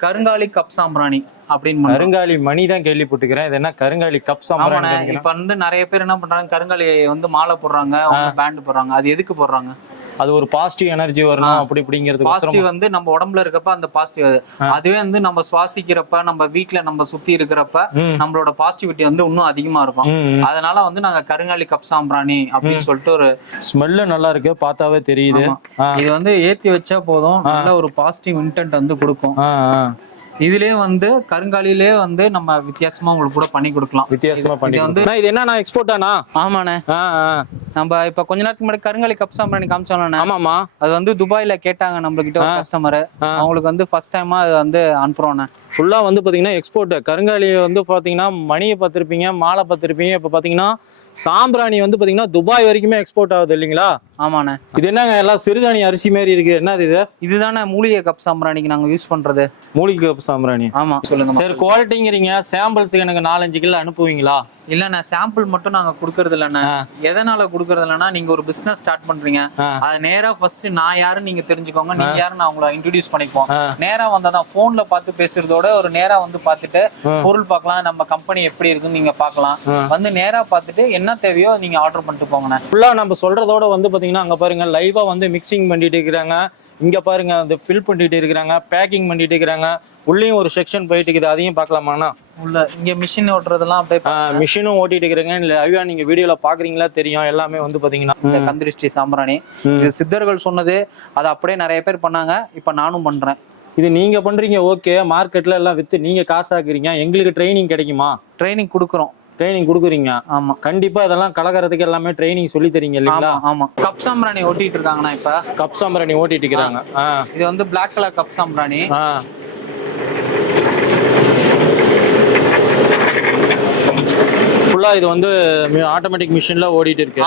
கருங்காலி கப் சாம்பிராணி அப்படின்னு. கருங்காலி மணி தான் கேள்விப்பட்டுக்கிறேன் இது என்ன கருங்காலி கப் சாம்பிராணி இப்ப வந்து நிறைய பேர் என்ன பண்றாங்க கருங்காலி வந்து மாலை போடுறாங்க பேண்ட் போடுறாங்க. அது எதுக்கு போடுறாங்க? அது ஒரு பாசிட்டிவ் எனர்ஜி வரணும் அப்படி இப்படிங்கிறது பாசிட்டிவ் வந்து நம்ம உடம்புல இருக்கப்ப அந்த பாசிட்டிவ் அதுவே வந்து நம்ம சுவாசிக்கிறப்ப நம்ம வீட்ல நம்ம சுத்தி இருக்கிறப்ப. நம்மளோட பாசிட்டிவிட்டி வந்து இன்னும் அதிகமா இருக்கும். அதனால வந்து நாங்க கருங்காலி கப் சாம்பிராணி அப்படின்னு சொல்லிட்டு ஒரு ஸ்மெல்லு நல்லா இருக்கு பார்த்தாவே தெரியுது. இது வந்து ஏத்தி வச்சா போதும் நல்ல ஒரு பாசிட்டிவ் இன்டென்ட் வந்து கொடுக்கும். இதுலயே வந்து கருங்காலிலே வந்து நம்ம வித்தியாசமா உங்களுக்கு கூட பண்ணி கொடுக்கலாம். வித்தியாசமா பண்ணி வந்து இது என்னண்ணா எக்ஸ்போர்ட் ஆனா ஆமாண்ணே. நம்ம இப்ப கொஞ்ச நேரத்துக்கு முன்னாடி கருங்காலி கப் சாம்பிராணி காமிச்சோம்லண்ணே. ஆமாமா அது வந்து துபாயில கேட்டாங்க நம்ம கிட்ட கஸ்டமர் அவங்களுக்கு வந்து ஃபர்ஸ்ட் டைமா அது வந்து அனுப்புறோண்ணே ஃபுல்லா வந்து பாத்தீங்கன்னா எக்ஸ்போர்ட் கருங்காலி வந்து பாத்தீங்கன்னா மணியை பார்த்திருப்பீங்க மாலை பார்த்திருப்பீங்க. இப்ப பாத்தீங்கன்னா சாம்பிராணி வந்து பாத்தீங்கன்னா துபாய் வரைக்குமே எக்ஸ்போர்ட் ஆகுது இல்லைங்களா? ஆமாண்ணே. இது என்னங்க எல்லாம் சிறுதானி அரிசி மாதிரி இருக்கு. என்னது இது? இதுதானே மூலிகை கப் சாம்பிராணிக்கு நாங்க யூஸ் பண்றது. மூலிகை கப் சாம்பிராணி. ஆமா. சொல்லுங்க சரி குவாலிட்டிங்கிறீங்க சாம்பிள்ஸுக்கு எனக்கு நாலஞ்சு கிலோ அனுப்புவீங்களா? இல்லண்ணே சாம்பிள் மட்டும் நாங்க குடுக்கறது இல்லண்ணே எதனால குடுக்கறது இல்லைன்னா நீங்க ஒரு பிசினஸ் ஸ்டார்ட் பண்றீங்க. அது நேரா ஃபர்ஸ்ட் நான் யாருன்னு நீங்க தெரிஞ்சுக்கோங்க. நீங்க யாருன்னு நான் உங்களை இன்ட்ரடியூஸ் பண்ணிப்போம். நேரா வந்தாதான் போன்ல பார்த்து பேசுறதோட ஒரு நேரா வந்து பார்த்துட்டு பொருள் பார்க்கலாம். நம்ம கம்பெனி எப்படி இருக்குன்னு நீங்க பார்க்கலாம். வந்து நேரா பார்த்துட்டு என்ன தேவையோ நீங்க ஆர்டர் பண்ணிட்டு போங்கண்ணே. ஃபுல்லா நம்ம சொல்றதோட வந்து பாத்தீங்கன்னா அங்க பாருங்க லைவா வந்து மிக்சிங் பண்ணிட்டு இருக்கிறாங்க. இங்க பாருங்க அந்த ஃபில் பண்ணிட்டு இருக்கிறாங்க பேக்கிங் பண்ணிட்டு இருக்கிறாங்க. உள்ளேயும் ஒரு செக்ஷன் போயிட்டு இருக்குது அதையும் பார்க்கலாமாண்ணா? உள்ள இங்க மிஷின் ஓட்டுறதெல்லாம் அப்படியே மிஷினும் ஓட்டிட்டு இருக்கிறாங்க. இல்ல லைவா நீங்க வீடியோல பாக்குறீங்களா தெரியும். எல்லாமே வந்து பாத்தீங்கன்னா இந்த கந்திருஷ்டி சாம்பிராணி. இது சித்தர்கள் சொன்னது அதை அப்படியே நிறைய பேர் பண்ணாங்க. இப்ப நானும் பண்றேன். இது நீங்க பண்றீங்க ஓகே மார்க்கெட்ல எல்லாம் வித்து நீங்க காசாக்குறீங்க எங்களுக்கு ட்ரைனிங் கிடைக்குமா? ட்ரைனிங் கொடுக்குறோம். ட்ரைனிங் கொடுக்குறீங்க. ஆமா. கண்டிப்பா அதெல்லாம் கலகறதுக்கு எல்லாமே ட்ரைனிங் சொல்லி தரீங்க இல்லைங்களா? ஆமா கப் சாம்பிராணி ஓட்டிட்டு இருக்காங்கண்ணா இப்ப. கப் சாம்பிராணி ஓட்டிட்டு இருக்கிறாங்க. ஆ. இது வந்து பிளாக் கலர் கப் சாம்பிராணி. ஃபுல்லா இது வந்து ஆட்டோமேட்டிக் மிஷின்ல ஓடிட்டு இருக்கு.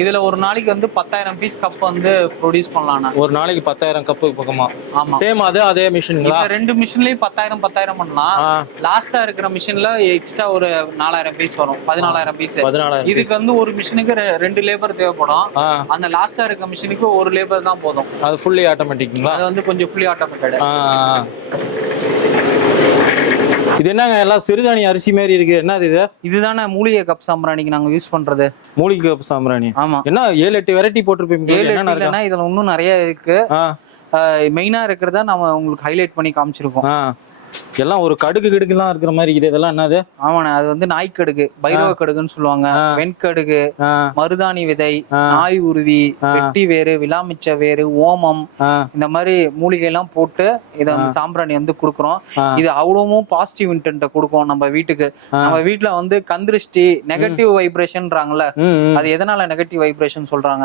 இதுல ஒரு நாளைக்கு வந்து பத்தாயிரம் பீஸ் கப் வந்து ப்ரொடியூஸ் பண்ணலாம்ண்ணா ஒரு நாளைக்கு பத்தாயிரம் கப்பு பக்கமா? ஆமா. சேம் அது அதே மிஷின்களா இந்த ரெண்டு மிஷின்லயும் பத்தாயிரம் பத்தாயிரம் பண்ணலாம். லாஸ்டா இருக்கிற மிஷின்ல எக்ஸ்ட்ரா ஒரு நாலாயிரம் பீஸ் வரும். பதினாலாயிரம் பீஸ் பதினாலாயிரம் இதுக்கு வந்து ஒரு மிஷினுக்கு ரெண்டு லேபர் தேவைப்படும். அந்த லாஸ்டா இருக்க மிஷினுக்கு ஒரு லேபர் தான் போதும். அது ஃபுல்லி ஆட்டோமேட்டிக்குங்களா அது வந்து கொஞ்சம் ஃபுல்லி ஆட்டோமேட்டட். இது என்னங்க? எல்லாம் சிறுதானி அரிசி மாதிரி இருக்கு. என்னது இது? இதுதானே மூலிகை கப் சாம்பிராணிக்கு நாங்க யூஸ் பண்றது. மூலிகை கப் சாம்பிராணி. ஆமா. என்ன ஏழு எட்டு வெரைட்டி போட்டிருப்பீங்க. ஏழு இருக்கு? இல்லைன்னா இதுல இன்னும் நிறைய இருக்கு. மெயினா இருக்கிறத நம்ம உங்களுக்கு ஹைலைட் பண்ணி காமிச்சிருக்கோம். எல்லாம் ஒரு கடுகு கிடுக்குலாம் இருக்கிற மாதிரி இருக்குது. இதெல்லாம் என்னது? ஆமாண்ணே அது வந்து நாய்க்கடுகு பைரவ கடுகுன்னு சொல்லுவாங்க. வெண்கடுகு மருதாணி விதை நாய் உருவி வெட்டி வேறு விலாமிச்ச வேறு ஓமம் இந்த மாதிரி மூலிகை எல்லாம் போட்டு இதை வந்து சாம்பிராணி வந்து கொடுக்குறோம். இது அவ்வளவும் பாசிட்டிவ் இன்டென்ட்டை கொடுக்கும் நம்ம வீட்டுக்கு. நம்ம வீட்ல வந்து கந்திருஷ்டி நெகட்டிவ் வைப்ரேஷன்றாங்கல்ல அது எதனால நெகட்டிவ் வைப்ரேஷன் சொல்றாங்க?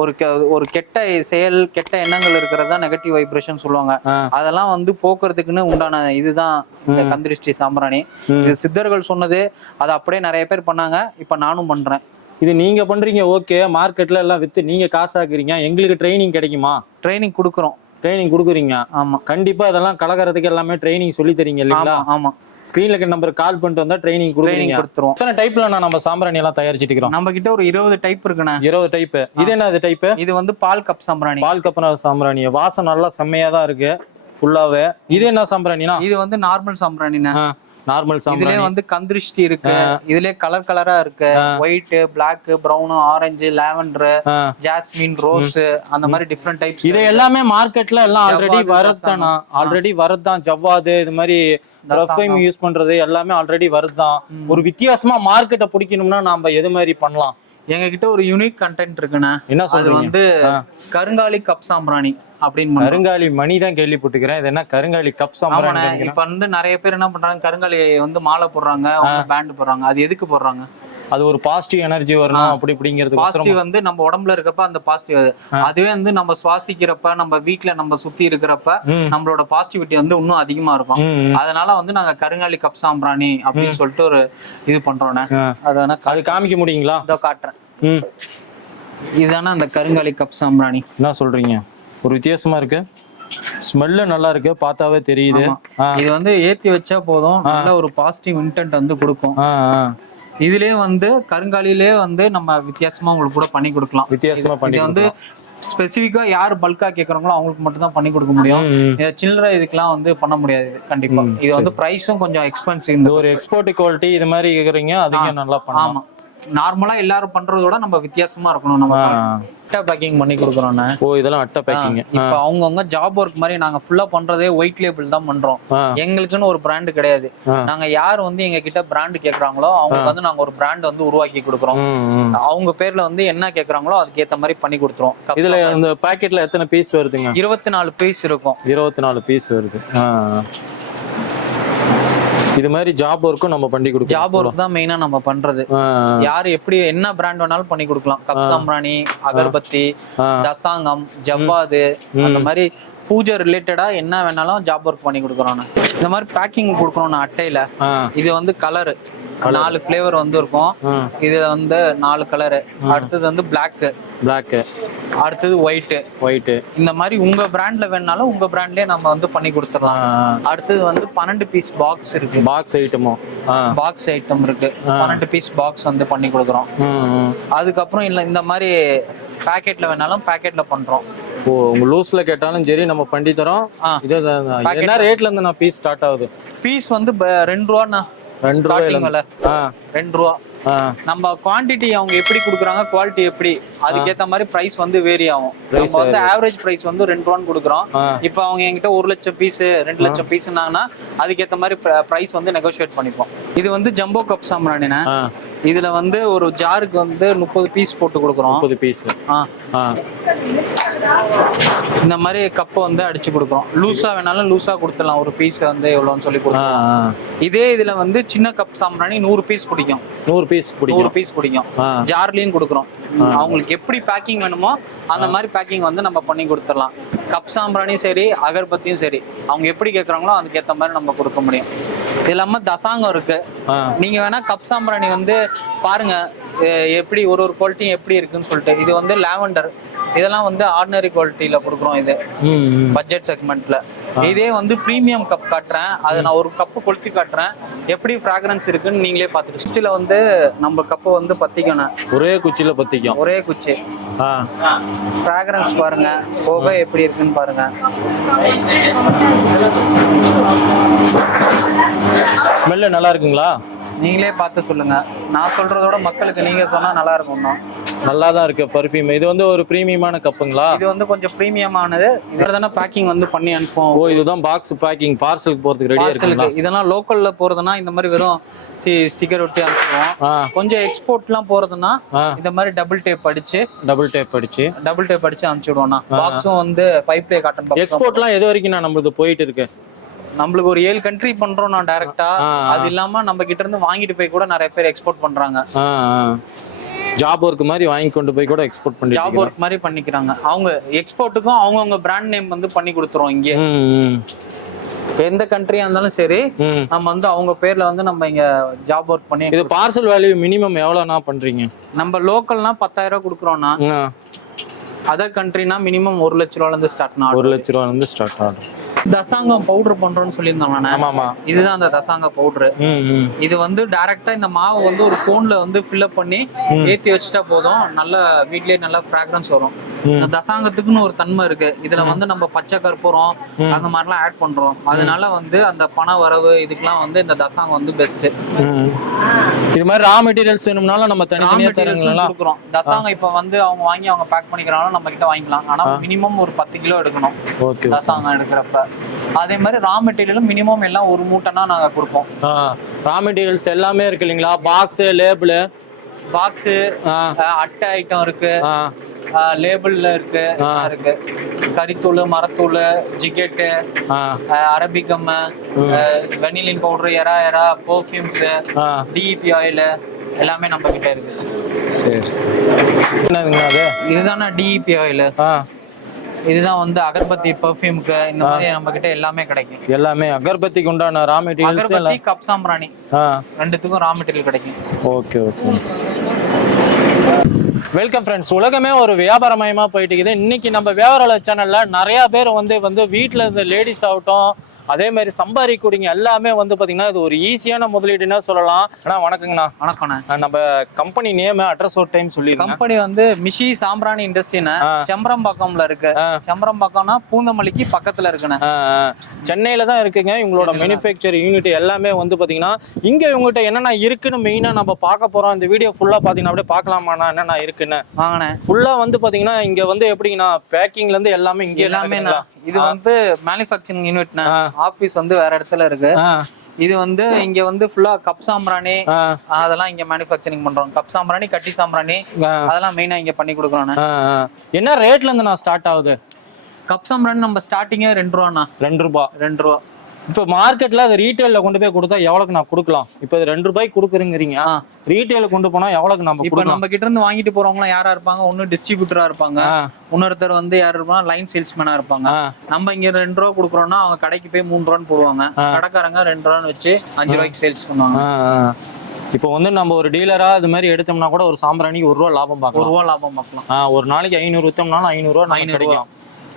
ஒரு ஒரு கெட்ட செயல் கெட்ட எண்ணங்கள் இருக்கிறதா நெகட்டிவ் வைப்ரேஷன் சொல்லுவாங்க. அதெல்லாம் வந்து போக்குறதுக்குன்னு உண்டான இதுதான் இந்த கந்திருஷ்டி சாம்பிராணி. இது சித்தர்கள் சொன்னது அதை அப்படியே நிறைய பேர் பண்ணாங்க. இப்ப நானும் பண்றேன். இது நீங்க பண்றீங்க ஓகே. மார்க்கெட்ல எல்லாம் வித்து நீங்க காசாக்குறீங்க எங்களுக்கு ட்ரைனிங் கிடைக்குமா? ட்ரைனிங் கொடுக்குறோம். ட்ரைனிங் கொடுக்குறீங்க ஆமா. கண்டிப்பா அதெல்லாம் கலகறதுக்கு எல்லாமே ட்ரைனிங் சொல்லி தரீங்க இல்லைங்களா? ஆமா ஸ்கிரீன்ல இருக்க நம்பர் கால் பண்ணிட்டு வந்தா ட்ரைனிங் ட்ரைனிங் கொடுத்துருவோம். எத்தனை டைப்ல நான் நம்ம சாம்பிராணி எல்லாம் தயாரிச்சிட்டு இருக்கிறோம்? நம்ம கிட்ட ஒரு இருபது டைப் இருக்குண்ணே. இருபது டைப் இது என்னது டைப் இது வந்து பால் கப் சாம்பிராணி. பால் கப்பன சாம்பிராணி. வாசம் நல்லா செம்மையா தான் இருக்கு. ஃபுல்லாவே இது என்ன சாம்பிராணினா? இது வந்து நார்மல் சாம்பிராணிண்ணே. நார்மல் இதுலயே வந்து கந்திருஷ்டி இருக்கு. இதுலயே கலர் கலரா இருக்கு. White black brown orange lavender. Jasmine rose அந்த மாதிரி டிஃப்ரெண்ட் டைப்ஸ் இது எல்லாமே மார்க்கெட்ல எல்லாம் ஆல்ரெடி வரதுதானா ஆல்ரெடி வரதுதான் ஜவ்வாது இது மாதிரி ரஃபைம் யூஸ் பண்றது எல்லாமே ஆல்ரெடி வருதுதான் ஒரு வித்தியாசமா மார்க்கெட்டை பிடிக்கணும்னா நாம எது மாதிரி பண்ணலாம்? எங்க கிட்ட ஒரு யூனிக் கண்டென்ட் இருக்குண்ணே. என்ன அது வந்து கருங்காலி கப் சாம்பிராணி அப்படின்னு. கருங்காலி மணி தான் கேள்விப்பட்டுக்கிறேன் இது என்ன கருங்காலி கப் சாம்பிராணி இப்ப வந்து நிறைய பேர் என்ன பண்றாங்க கருங்காலி வந்து மாலை போடுறாங்க பேண்ட் போடுறாங்க. அது எதுக்கு போடுறாங்க? அது ஒரு பாசிட்டிவ் எனர்ஜி வரணும் அப்படி இப்படிங்கிறது பாசிட்டிவ் வந்து நம்ம உடம்புல இருக்கப்ப அந்த பாசிட்டிவ் அதுவே வந்து நம்ம சுவாசிக்கிறப்ப நம்ம வீட்ல நம்ம சுத்தி இருக்கிறப்ப. நம்மளோட பாசிட்டிவிட்டி வந்து இன்னும் அதிகமா இருக்கும். அதனால வந்து நாங்க கருங்காலி கப் சாம்பிராணி அப்படின்னு சொல்லிட்டு ஒரு இது பண்றோண்ணே. ஆ. அது வேணா அது காமிக்க முடியுங்களா? இதோ காட்டுறேன். இதுதானே அந்த கருங்காலி கப் சாம்பிராணி. என்ன சொல்றீங்க? ஒரு வித்தியாசமா இருக்கு. ஸ்மெல்லு நல்லா இருக்கு. பார்த்தாவே தெரியுது. இது வந்து ஏத்தி வச்சா போதும். நல்ல ஒரு பாசிட்டிவ் இன்டென்ட் வந்து கொடுக்கும். இதுலயே வந்து கருங்காலிலே வந்து நம்ம வித்தியாசமா உங்களுக்கு கூட பண்ணி கொடுக்கலாம். வித்தியாசமா பண்ணி வந்து ஸ்பெசிஃபிக்கா யார் பல்கா கேக்குறாங்களோ அவங்களுக்கு மட்டும் தான் பண்ணி கொடுக்க முடியும். சில்லறை இதுக்கெல்லாம் வந்து பண்ண முடியாது கண்டிப்பா. இது வந்து பிரைஸும் கொஞ்சம் எக்ஸ்பென்சிவ் ஒரு எக்ஸ்போர்ட் குவாலிட்டி இது மாதிரி கேக்குறீங்க அதிகம் நல்லா பண்ணலாம். ஆமா. நார்மலா எல்லாரும் பண்றதோட நம்ம வித்தியாசமா இருக்கணும். நம்ம ஆ. பேக்கிங் பண்ணி கொடுக்குறோம்னா. ஓ இதெல்லாம் அட்டை பேக்கிங் இப்போ அவங்கவுங்க ஜாப் ஒர்க் மாதிரி நாங்க ஃபுல்லா பண்றதே ஒயிட் லேபிள் தான் பண்றோம். எங்களுக்குன்னு ஒரு பிராண்ட் கிடையாது. நாங்க யார் வந்து எங்க கிட்ட பிராண்ட் கேக்குறாங்களோ அவங்களுக்கு வந்து நாங்க ஒரு பிராண்ட் வந்து உருவாக்கி கொடுக்குறோம். அவங்க பேர்ல வந்து என்ன கேக்குறாங்களோ அதுக்கு ஏத்த மாதிரி பண்ணி கொடுத்துருவோம். இதுல இந்த பாக்கெட்ல எத்தனை பீஸ் வருதுங்க? இருபத்தி நாலு பீஸ் இருக்கும். இருபத்தி நாலு பீஸ் வருது. இது மாதிரி ஜாப் ஒர்க்கும் நம்ம பண்ணி கொடுக்கோம் ஜாப் ஒர்க் தான் மெயினா நம்ம பண்றது. யார் எப்படி என்ன பிராண்ட் வேணாலும் பண்ணி கொடுக்கலாம். கப் சாம்பிராணி அகர்பத்தி. தசாங்கம் ஜவ்வாது அந்த மாதிரி பூஜை ரிலேட்டடா என்ன வேணாலும் ஜாப் ஒர்க் பண்ணி கொடுக்குறோம். இந்த மாதிரி பேக்கிங் கொடுக்குறோம் அட்டையில. இது வந்து கலரு நாலு ஃப்ளேவர் வந்து இருக்கும் ஆ. இதுல வந்து நாலு கலரு. அடுத்தது வந்து Black. Black. அடுத்தது ஒயிட் ஒயிட்டு இந்த மாதிரி உங்க பிராண்ட்ல வேணாலும் உங்க பிராண்ட்லயே நம்ம வந்து பண்ணி கொடுத்துடலாம். அடுத்தது வந்து பன்னெண்டு பீஸ் பாக்ஸ் இருக்கு. பாக்ஸ் ஐட்டமோ ஆ. பாக்ஸ் ஐட்டம் இருக்கு. பன்னெண்டு பீஸ் பாக்ஸ் வந்து பண்ணி கொடுக்குறோம். அதுக்கப்புறம் இல்ல இந்த மாதிரி பேக்கெட்ல வேணாலும் பேக்கெட்ல பண்றோம். ஓ உங்க லூஸ்ல கேட்டாலும் சரி நம்ம பண்ணி தரோம். என்ன ரேட்ல இருந்து நான் பீஸ் ஸ்டார்ட் ஆகுது? பீஸ் வந்து ரெண்டு ரூபாண்ணா. ரெண்டு ஆ. ரெண்டு ரூபா. நம்ம குவாண்டிட்டி அவங்க எப்படி கொடுக்குறாங்க குவாலிட்டி எப்படி? அதுக்கேத்த மாதிரி பிரைஸ் வந்து வேரி ஆகும். நம்ம வந்து ஆவரேஜ் பிரைஸ் வந்து ரெண்டு ரூபான்னு கொடுக்குறோம். இப்போ அவங்க என்கிட்ட ஒரு லட்சம் பீஸ் ரெண்டு லட்சம் பீஸ்னாங்கன்னா அதுக்கேத்த மாதிரி பிரைஸ் வந்து நெகோஷியேட் பண்ணிப்போம். இது வந்து ஜம்போ கப் சாம்பிராணிண்ணே இதுல வந்து ஒரு ஜாருக்கு வந்து முப்பது பீஸ் போட்டு கொடுக்குறோம். முப்பது பீஸ் ஆ. ஆ. இந்த மாதிரி கப்பை வந்து அடிச்சு கொடுக்குறோம். லூஸா வேணாலும் லூஸா கொடுத்துடலாம். ஒரு பீஸ் வந்து எவ்வளோன்னு சொல்லி கொடுக்கலாம். இதே இதுல வந்து சின்ன கப் சாம்பிராணி நூறு பீஸ் பிடிக்கும். நூறு பீஸ் நூறு பிடிக்கும். பீஸ் பிடிக்கும் ஜார்லயும் கொடுக்குறோம் அவங்களுக்கு எப்படி பேக்கிங் வேணுமோ அந்த மாதிரி பேக்கிங் வந்து நம்ம பண்ணி கொடுத்துடலாம். கப் சாம்பிராணியும் சரி அகர்பத்தியும் சரி. அவங்க எப்படி கேட்குறாங்களோ அதுக்கு ஏத்த மாதிரி நம்ம கொடுக்க முடியும். இது இல்லாம தசாங்கம் இருக்கு. நீங்க வேணா கப் சாம்பிராணி வந்து பாருங்க எப்படி ஒரு ஒரு குவாலிட்டியும் எப்படி இருக்குன்னு சொல்லிட்டு. இது வந்து லாவெண்டர் இதெல்லாம் வந்து ஆர்டினரி குவாலிட்டியில கொடுக்குறோம் இது. பட்ஜெட் செக்மெண்ட்ல இதே வந்து ப்ரீமியம் கப் காட்டுறேன். அதை நான் ஒரு கப்பு கொளுத்தி காட்டுறேன். எப்படி ஃப்ராக்ரன்ஸ் இருக்குன்னு நீங்களே பார்த்துட்டு சுவிட்சில் வந்து நம்ம கப்பை வந்து பத்திக்கணும். ஒரே குச்சியில பத்திக்கும். ஒரே குச்சி. ஆ. ஃப்ராக்ரன்ஸ் பாருங்க. புகை எப்படி இருக்குன்னு பாருங்க. ஸ்மெல்லு நல்லா இருக்குங்களா? நீங்களே பார்த்து சொல்லுங்க. நான் சொல்றதோட மக்களுக்கு நீங்க சொன்னா நல்லா இருக்கும். நல்லா தான் இருக்கு பர்ஃப்யூம் இது வந்து ஒரு ப்ரீமியமான கப்புங்களா? இது வந்து கொஞ்சம் ப்ரீமியமானது இதில் தானே பேக்கிங் வந்து பண்ணி அனுப்புவோம். ஓ இதுதான் பாக்ஸ் பேக்கிங் பார்சலுக்கு போறதுக்கு ரெடியா இருக்குங்களா? பார்சலுக்கு இதெல்லாம் லோக்கல்ல போறதுன்னா இந்த மாதிரி வெறும் சி ஸ்டிக்கர் ஒட்டி அனுப்புவோம். கொஞ்சம் எக்ஸ்போர்ட்லாம் போறதுன்னா ஆ. இந்த மாதிரி டபுள் டேப் அடிச்சு டபுள் டேப் அடிச்சு. டபுள் டேப் அடிச்சு அனுப்பிச்சுடுவோம்னா பாக்ஸும் வந்து பைப் லே காட்டன் எக்ஸ்போர்ட்லாம் எது வரைக்கும் நான் நம்மளுக்கு போயிட்டு இருக்கு? நம்மளுக்கு ஒரு ஏழு கண்ட்ரி பண்றோம் நான் டைரக்டா அது இல்லாம நம்ம கிட்ட இருந்து வாங்கிட்டு போய் கூட நிறைய பேர் எக்ஸ்போர்ட் பண்றாங்க. ஜாப் ஒர்க் மாதிரி வாங்கி கொண்டு போய் கூட எக்ஸ்போர்ட் ஜாப் பண்ணிட்டு ஒர்க் மாதிரி பண்ணிக்கிறாங்க. அவங்க எக்ஸ்போர்ட்டுக்கும் அவங்கவுங்க பிராண்ட் நேம் வந்து பண்ணி கொடுத்துருவோம் இங்கே. எந்த கண்ட்ரியா இருந்தாலும் சரி நம்ம வந்து அவங்க பேர்ல வந்து நம்ம இங்க ஜாப் ஒர்க் பண்ணி இது பார்சல் வேல்யூ மினிமம் எவ்வளோண்ணா பண்றீங்க? நம்ம லோக்கல்னா பத்தாயிரம் ரூபாய் கொடுக்குறோம்னா அதர் கண்ட்ரினா மினிமம் ஒரு லட்ச ரூபால இருந்து ஸ்டார்ட் ஒரு லட்ச ரூபா இருந்து ஸ்டார்ட் ஆகும். தசாங்கம் பவுடர் பண்றோம்னு ஆமாமா இதுதான் அந்த தசாங்க பவுடர் இது வந்து டைரக்டா இந்த மாவு வந்து ஒரு கோன்ல வந்து ஃபில்அப் பண்ணி ஏத்தி வச்சுட்டா போதும். நல்ல வீட்லயே நல்லா ஃப்ராக்ரன்ஸ் வரும். இந்த தசாங்கத்துக்குன்னு ஒரு தன்மை இருக்கு. இதுல வந்து நம்ம பச்சை கற்பூரம் அந்த மாதிரிலாம் ஆட் பண்றோம். அதனால வந்து அந்த பண வரவு இதுக்கெல்லாம் வந்து இந்த தசாங்கம் வந்து பெஸ்ட். இது மாதிரி ரா மெட்டீரியல்ஸ் வேணும்னாலும் நம்ம தருங்களா கொடுக்குறோம். தசாங்கம் இப்ப வந்து அவங்க வாங்கி அவங்க பேக் பண்ணிக்கிறாலும் நம்ம கிட்ட வாங்கிக்கலாம். ஆனா மினிமம் ஒரு பத்து கிலோ எடுக்கணும். தசாங்கம் எடுக்கிறப்ப. அதே மாதிரி ரா மெட்டீரியலும் மினிமம் எல்லாம் ஒரு மூட்டைனா நாங்க கொடுப்போம். ரா மெட்டீரியல்ஸ் எல்லாமே இருக்கு இல்லைங்களா? பாக்ஸ் லேபிள் பாக்ஸ் அட்டை ஐட்டம் இருக்கு. லேபிள்ல இருக்கு. இருக்கு. கறித்தூள் மரத்தூள் ஜிகெட்டு ஆ. அரபிகம் வெனிலின் பவுடர் எரா எரா பர்ஃப்யூம்ஸ் டிஇபி ஆயில் எல்லாமே நம்ம கிட்ட இருக்கு. சரி சரி. இதுதானே டிஇபி ஆயில் ஆ. இதுதான் வந்து அகர்பத்தி பர்ஃப்யூம்க்கு இந்த மாதிரி நம்ம கிட்ட எல்லாமே கிடைக்கும். எல்லாமே அகர்பத்திக்கு உண்டான ரா மெட்டீரியல்ஸ் அகர்பத்தி கப் சாம்பிராணி. ரெண்டுத்துக்கும் ரா மெட்டீரியல் கிடைக்கும். Okay okay. வெல்கம் ஃப்ரெண்ட்ஸ் உலகமே ஒரு வியாபாரமயமாக போயிட்டு இருக்குது. இன்னைக்கு நம்ம வியாபார சேனலில் நிறையா பேர் வந்து வந்து வீட்டில் இருந்த லேடிஸ் ஆகட்டும் அதே மாதிரி சம்பாதிக்கூடியங்க எல்லாமே வந்து பாத்தீங்கன்னா இது ஒரு ஈஸியான முதலீடுன்னு சொல்லலாம். அண்ணா வணக்கங்கண்ணா. வணக்கண்ணே அஹ் நம்ம கம்பெனி நேம் அட்ரஸ் ஒரு டைம் சொல்லிருங்க கம்பெனி வந்து மிஷி சாம்பிராணி இண்டஸ்ட்ரின்னு. செம்பரம்பாக்கம்ல இருக்கு. செம்பரம்பாக்கம்னா பூந்தமல்லிக்கு பக்கத்துல இருக்குண்ணே. சென்னையில தான் இருக்குங்க. இவங்களோட மேனுஃபேக்சர் யூனிட் எல்லாமே வந்து பாத்தீங்கன்னா இங்க இவங்ககிட்ட என்னென்ன இருக்குன்னு மெயினா நம்ம பார்க்க போறோம். இந்த வீடியோ ஃபுல்லா பாத்தீங்கன்னா அப்படியே பார்க்கலாமாண்ணா என்னென்ன இருக்குன்னு. வாங்கண்ணே. ஃபுல்லா வந்து பாத்தீங்கன்னா இங்க வந்து எப்படிங்கண்ணா பேக்கிங்ல இருந்து எல்லாமே இங்க எல்லாமே இது வந்து மேனுஃபேக்சரிங் யூனிட்ண்ணே. ஆபீஸ் வந்து வேற இடத்துல இருக்கு. இது வந்து இங்க வந்து ஃபுல்லா கப் சாம்பிராணி அதெல்லாம் இங்க மேனுஃபேக்சரிங் பண்றோம். கப் சாம்பிராணி கட்டி சாம்பிராணி அதெல்லாம் மெயினா இங்க பண்ணி கொடுக்குறோண்ணே என்ன ரேட்ல இருந்து நான் ஸ்டார்ட் ஆகுது? கப் சாம்பிராணி நம்ம ஸ்டார்டிங்கே ரெண்டு ரூபாண்ணா. ரெண்டு ரூபாய் ரெண்டு ரூபா. இப்போ மார்க்கெட்ல அது ரீட்டைல்ல கொண்டு போய் கொடுத்தா எவ்வளவுக்கு நான் கொடுக்கலாம்? இப்போ இது ரெண்டு ரூபாய்க்கு கொடுக்குறீங்க. ரீட்டைல கொண்டு போனா எவ்வளவுக்கு நம்ம இப்ப நம்ம கிட்ட இருந்து வாங்கிட்டு போறவங்க யாரா இருப்பாங்க? ஒன்னு டிஸ்ட்ரிபியூட்டரா இருப்பாங்க. இன்னொருத்தர் வந்து யார் இருப்பாங்க லைன் சேல்ஸ்மேனா இருப்பாங்க. நம்ம இங்க ரெண்டு ரூபா கொடுக்குறோம்னா அவங்க கடைக்கு போய் மூணு ரூபான்னு போடுவாங்க. கடைக்காரங்க ரெண்டு ரூபான்னு வச்சு அஞ்சு ரூபாய்க்கு சேல்ஸ் பண்ணுவாங்க. இப்போ வந்து நம்ம ஒரு டீலரா இது மாதிரி எடுத்தோம்னா கூட ஒரு சாம்பிராணிக்கு ஒரு ரூபா லாபம் ஒரு பார்க்கலாம் ரூபா லாபம் பார்க்கலாம். ஒரு நாளைக்கு ஐநூறு வித்தோம்னாலும் ஐநூறு நமக்கு 500 கிடைக்கும்.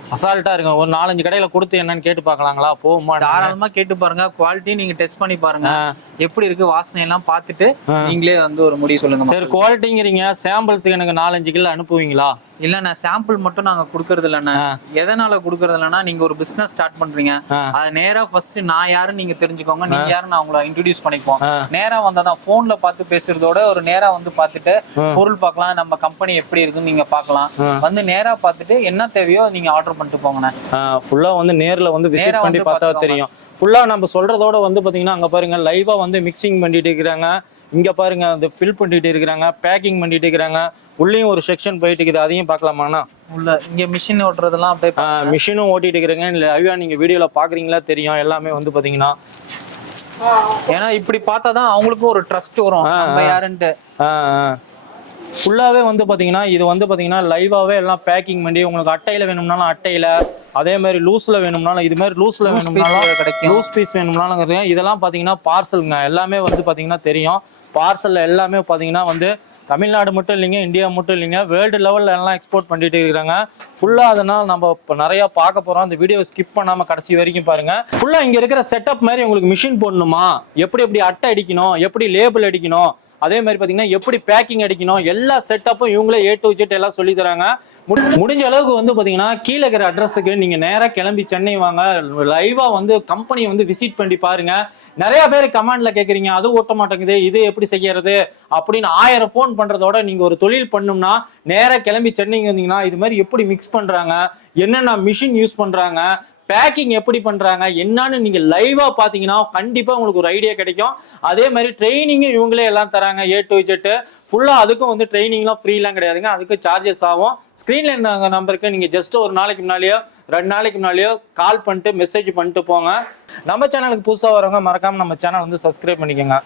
அசால்ட்டா இருக்கும் ஒரு நாலஞ்சு கடையில கொடுத்து என்னன்னு கேட்டு பார்க்கலாங்களா? போகுமா தாராளமா கேட்டு பாருங்க. குவாலிட்டி நீங்க டெஸ்ட் பண்ணி பாருங்க. எப்படி இருக்கு வாசனை எல்லாம் பார்த்துட்டு ஆ. நீங்களே வந்து ஒரு முடிவு சொல்லுங்க சரி குவாலிட்டிங்கிறீங்க சாம்பிள்ஸ் எனக்கு நாலஞ்சு கிலோ அனுப்புவீங்களா? இல்லண்ணா சாம்பிள் மட்டும் நாங்க கொடுக்கறது இல்லண்ணா. எதனால கொடுக்கறது இல்லைன்னா நீங்க ஒரு பிசினஸ் ஸ்டார்ட் பண்றீங்க. அது நேரா ஃபர்ஸ்ட் நான் யாருன்னு நீங்க தெரிஞ்சுக்கோங்க நீங்க யாருன்னு நான் உங்களை இன்ட்ரடியூஸ் பண்ணிப்போம். நேரா வந்தாதான் போன்ல பார்த்து பேசுறதோட ஒரு நேரா வந்து பார்த்துட்டு. பொருள் பார்க்கலாம் நம்ம கம்பெனி எப்படி இருக்குன்னு நீங்க பார்க்கலாம். வந்து நேரா பார்த்துட்டு என்ன தேவையோ நீங்க ஆர்டர் பண்ணிட்டு போங்கண்ணே ஃபுல்லா வந்து நேர்ல வந்து விசிட் பண்ணி பார்த்தா. தெரியும் ஃபுல்லா நம்ம சொல்றதோட வந்து பாத்தீங்கன்னா அங்க பாருங்க லைவா வந்து மிக்சிங் பண்ணிட்டு இருக்கிறாங்க இங்க பாருங்க அந்த ஃபில் பண்ணிட்டு இருக்கிறாங்க பேக்கிங் பண்ணிட்டு இருக்கிறாங்க. உள்ளேயும் ஒரு செக்ஷன் போயிட்டு இருக்குது. அதையும் பார்க்கலாமாண்ணா? உள்ள இங்க மிஷின் ஓட்டுறதெல்லாம் அப்படியே மிஷினும் ஓட்டிட்டு இருக்கிறாங்க. இல்ல ஐயா நீங்க வீடியோல பாக்குறீங்களா தெரியும். எல்லாமே வந்து பாத்தீங்கன்னா. ஏன்னா இப்படி பார்த்தாதான் அவங்களுக்கும் ஒரு ட்ரஸ்ட் வரும். நம்ம. யாருன்ட்டு. ஃபுல்லாவே வந்து பாத்தீங்கன்னா இது வந்து பாத்தீங்கன்னா லைவாவே எல்லாம் பேக்கிங் பண்ணி உங்களுக்கு அட்டையில வேணும்னாலும் அட்டையில அதே மாதிரி லூஸ்ல வேணும்னாலும் இது மாதிரி லூஸ்ல வேணும்னாலும் கிடைக்கும். லூஸ் பீஸ் வேணும்னாலும். இதெல்லாம் பாத்தீங்கன்னா பார்சலுங்க எல்லாமே வந்து பாத்தீங்கன்னா தெரியும். பார்சலில் எல்லாமே பார்த்தீங்கன்னா வந்து தமிழ்நாடு மட்டும் இல்லைங்க இந்தியா மட்டும் இல்லைங்க. வேர்ல்டு லெவலில் எல்லாம் எக்ஸ்போர்ட் பண்ணிட்டு இருக்கிறாங்க ஃபுல்லாக அதனால் நம்ம இப்போ நிறையா பார்க்க போகிறோம் அந்த வீடியோ ஸ்கிப் பண்ணாமல் கடைசி வரைக்கும் பாருங்கள் ஃபுல்லாக இங்கே இருக்கிற செட்டப் மாதிரி உங்களுக்கு மிஷின் போடணுமா? எப்படி எப்படி அட்டை அடிக்கணும்? எப்படி லேபிள் அடிக்கணும்? அதே மாதிரி பார்த்தீங்கன்னா எப்படி பேக்கிங் அடிக்கணும் எல்லா செட்டப்பும் இவங்களே ஏ டு ஜெட் எல்லாம் சொல்லி தராங்க. முடி- முடிஞ்ச அளவுக்கு வந்து பார்த்தீங்கன்னா கீழே இருக்கிற அட்ரஸுக்கு நீங்கள் நேராக கிளம்பி சென்னை வாங்க. லைவாக வந்து கம்பெனி வந்து விசிட் பண்ணி பாருங்க. நிறைய பேர் கமெண்ட்ல கேட்குறீங்க அது ஓட்ட மாட்டேங்குது இது எப்படி செய்யறது? அப்படின்னு ஆயிரம் ஃபோன் பண்ணுறதோட நீங்கள் ஒரு தொழில் பண்ணணும்னா நேராக கிளம்பி சென்னைக்கு வந்தீங்கன்னா இது மாதிரி எப்படி மிக்ஸ் பண்ணுறாங்க என்னென்ன மிஷின் யூஸ் பண்ணுறாங்க பேக்கிங் எப்படி பண்றாங்க? என்னன்னு நீங்க லைவா பாத்தீங்கன்னா கண்டிப்பா உங்களுக்கு ஒரு ஐடியா கிடைக்கும். அதே மாதிரி ட்ரைனிங்கும் இவங்களே எல்லாம் தராங்க ஏ டு ஜெட்டு ஃபுல்லா அதுக்கும் வந்து ட்ரைனிங்லாம் ஃப்ரீலாம் கிடையாதுங்க. அதுக்கு சார்ஜஸ் ஆகும். ஸ்க்ரீன்ல நாங்கள் நம்பருக்கு நீங்க ஜஸ்ட் ஒரு நாளைக்கு முன்னாலேயோ ரெண்டு நாளைக்கு முன்னாலேயோ கால் பண்ணிட்டு மெசேஜ் பண்ணிட்டு போங்க. நம்ம சேனலுக்கு புதுசாக வரவங்க மறக்காம நம்ம சேனல் வந்து சப்ஸ்கிரைப் பண்ணிக்கோங்க.